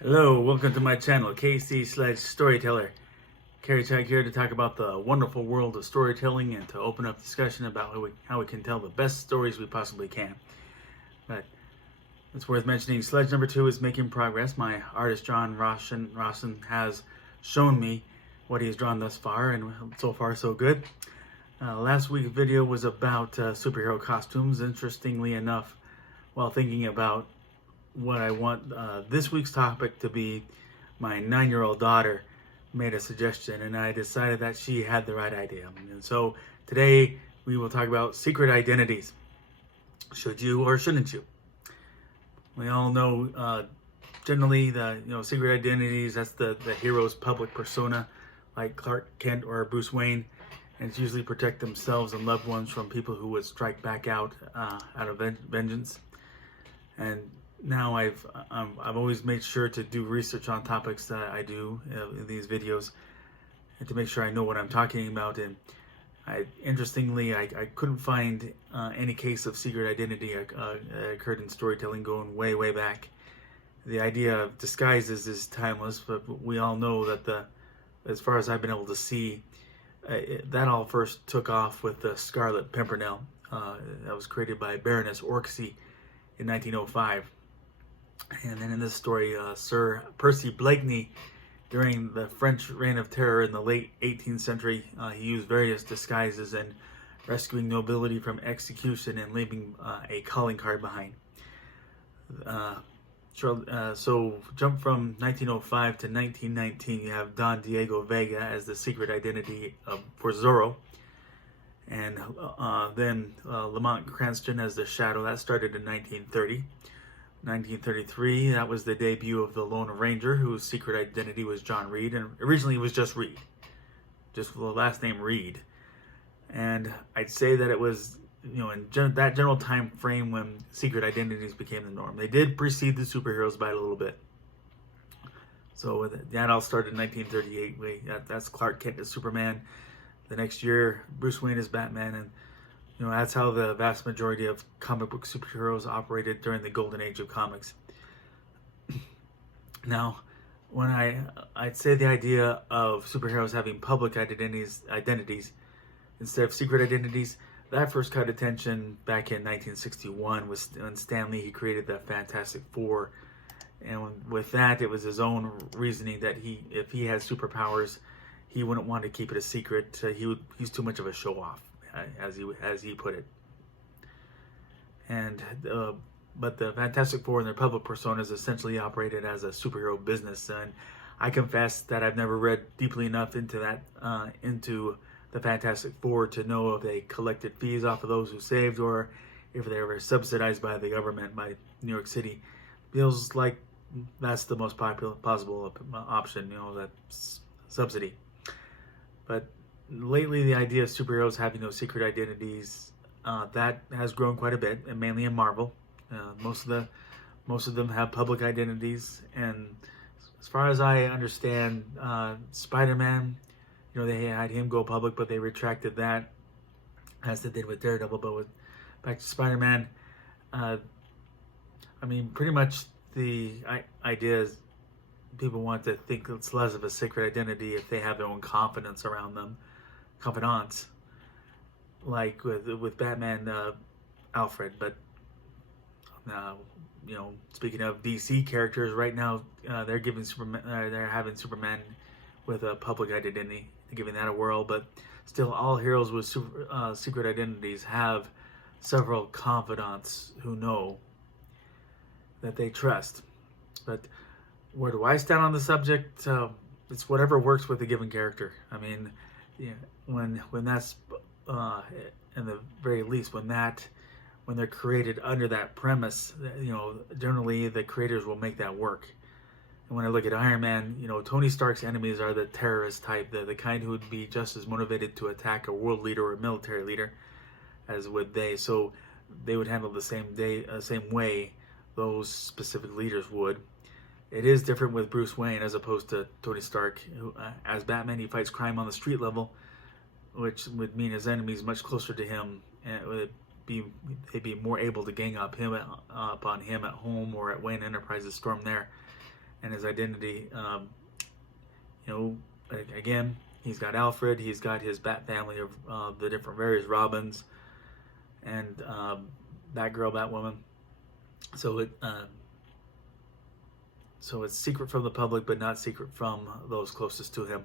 Hello, welcome to my channel, KC Sledge Storyteller. Carrie Tag here to talk about the wonderful world of storytelling and to open up discussion about how we can tell the best stories we possibly can. But it's worth mentioning, Sledge number 2 is making progress. My artist John Rawson has shown me what he's drawn thus far, and so far so good. Last week's video was about superhero costumes. Interestingly enough, while thinking about what I want this week's topic to be, my 9-year-old daughter made a suggestion and I decided that she had the right idea. And so today we will talk about secret identities. Should you or shouldn't you? We all know generally the secret identities, that's the hero's public persona, like Clark Kent or Bruce Wayne, and it's usually protect themselves and loved ones from people who would strike back out of vengeance. And now I've always made sure to do research on topics that I do in these videos, and to make sure I know what I'm talking about. And interestingly, I couldn't find any case of secret identity occurred in storytelling going way back. The idea of disguises is timeless, but we all know that as far as I've been able to see, that all first took off with the Scarlet Pimpernel. That was created by Baroness Orczy in 1905. And then in this story, Sir Percy Blakeney, during the French Reign of Terror in the late 18th century, he used various disguises and rescuing nobility from execution and leaving a calling card behind. So jump from 1905 to 1919, you have Don Diego Vega as the secret identity for Zorro. And then Lamont Cranston as the Shadow. That started in 1930. 1933, that was the debut of the Lone Ranger, whose secret identity was John Reed, and originally it was just Reed, just the last name Reed. And I'd say that it was, in that general time frame when secret identities became the norm. They did precede the superheroes by a little bit. So that all started in 1938. That's Clark Kent as Superman. The next year, Bruce Wayne as Batman, and that's how the vast majority of comic book superheroes operated during the golden age of comics. Now, when I'd say the idea of superheroes having public identities instead of secret identities, that first caught attention back in 1961 when Stan Lee, he created the Fantastic Four. And with that, it was his own reasoning that if he had superpowers, he wouldn't want to keep it a secret. He's too much of a show-off, as he put it. And but the Fantastic Four and their public personas essentially operated as a superhero business. And I confess that I've never read deeply enough into the Fantastic Four to know if they collected fees off of those who saved, or if they were subsidized by the government, by New York City. Feels like that's the most possible option, that subsidy. But lately, the idea of superheroes having those secret identities, that has grown quite a bit, and mainly in Marvel. Most of them have public identities, and as far as I understand, Spider-Man, they had him go public, but they retracted that, as they did with Daredevil. But back to Spider-Man, pretty much the idea is people want to think it's less of a secret identity if they have their own confidants around them, confidants, like with Batman, Alfred. But speaking of DC characters, right now they're having Superman with a public identity, giving that a whirl. But still, all heroes with secret identities have several confidants who know, that they trust. But where do I stand on the subject? It's whatever works with a given character. When that's in the very least, when they're created under that premise, generally the creators will make that work. And when I look at Iron Man, Tony Stark's enemies are the terrorist type, the kind who would be just as motivated to attack a world leader or a military leader as would they. So they would handle the same way those specific leaders would. It is different with Bruce Wayne as opposed to Tony Stark, who, as Batman, he fights crime on the street level, which would mean his enemies much closer to him, and they'd be more able to gang up on him at home or at Wayne Enterprises' storm there. and his identity. You know, again, he's got Alfred, he's got his Bat family of the different various Robins, and Batgirl, Batwoman. So it's secret from the public, but not secret from those closest to him.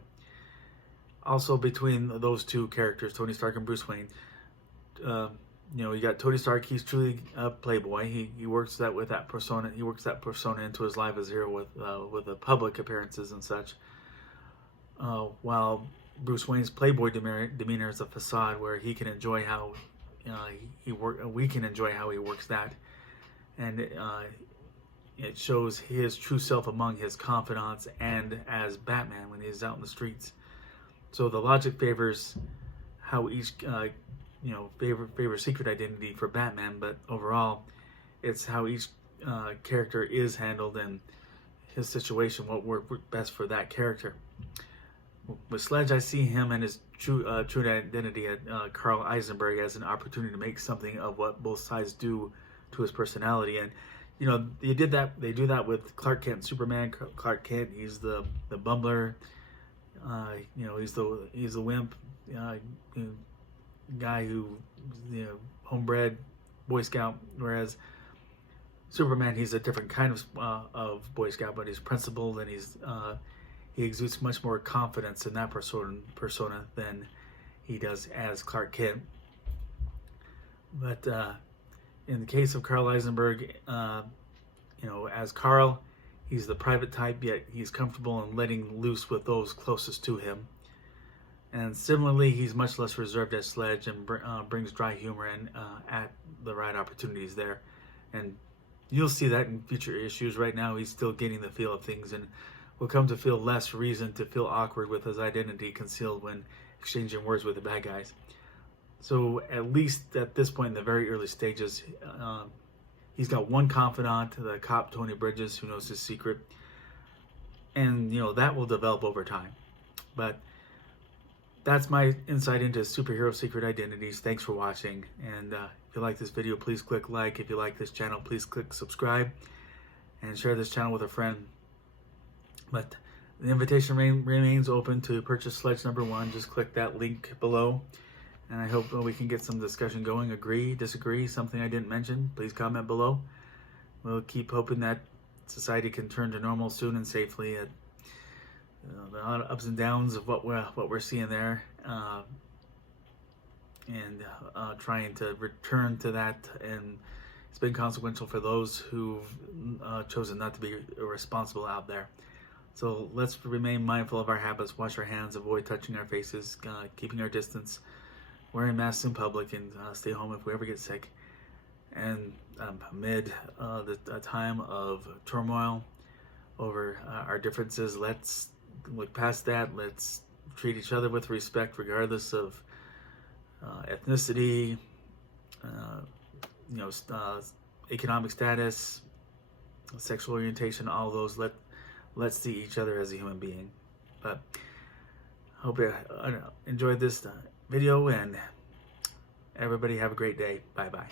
Also, between those two characters, Tony Stark and Bruce Wayne, you know, you got Tony Stark. He's truly a playboy. He works that with that persona. He works that persona into his life as hero with the public appearances and such. While Bruce Wayne's playboy demeanor is a facade where he can enjoy how we can enjoy how he works that, and it shows his true self among his confidants and as Batman when he's out in the streets. So the logic favors how each favor secret identity for Batman, but overall it's how each character is handled and his situation, what worked best for that character. With Sledge, I see him and his true identity at Carl Eisenberg as an opportunity to make something of what both sides do to his personality. And you know, they do that with Clark Kent and Superman. Clark Kent, he's the bumbler, you know, he's the wimp, guy who, you know, homebred Boy Scout, whereas Superman, he's a different kind of Boy Scout, but he's principled and he exudes much more confidence in that persona than he does as Clark Kent. But in the case of Carl Eisenberg, you know, as Carl, he's the private type, yet he's comfortable in letting loose with those closest to him. And similarly, he's much less reserved as Sledge and brings dry humor in at the right opportunities there. And you'll see that in future issues. Right now, he's still getting the feel of things and will come to feel less reason to feel awkward with his identity concealed when exchanging words with the bad guys. So at least at this point in the very early stages, he's got one confidant, the cop Tony Bridges, who knows his secret. And, you know, that will develop over time. But that's my insight into superhero secret identities. Thanks for watching. And if you like this video, please click like. If you like this channel, please click subscribe. And share this channel with a friend. But the invitation remains open to purchase Sledge #1. Just click that link below. And I hope we can get some discussion going. Agree, disagree, something I didn't mention, please comment below. We'll keep hoping that society can turn to normal soon and safely. A lot of ups and downs of what we're seeing there, and trying to return to that. And it's been consequential for those who've chosen not to be irresponsible out there. So let's remain mindful of our habits, wash our hands, avoid touching our faces, keeping our distance, wearing masks in public, and stay home if we ever get sick. And amid a time of turmoil over our differences, let's look past that. Let's treat each other with respect, regardless of ethnicity, economic status, sexual orientation, all those. Let's see each other as a human being. But hope you enjoyed this video, and everybody have a great day. Bye-bye.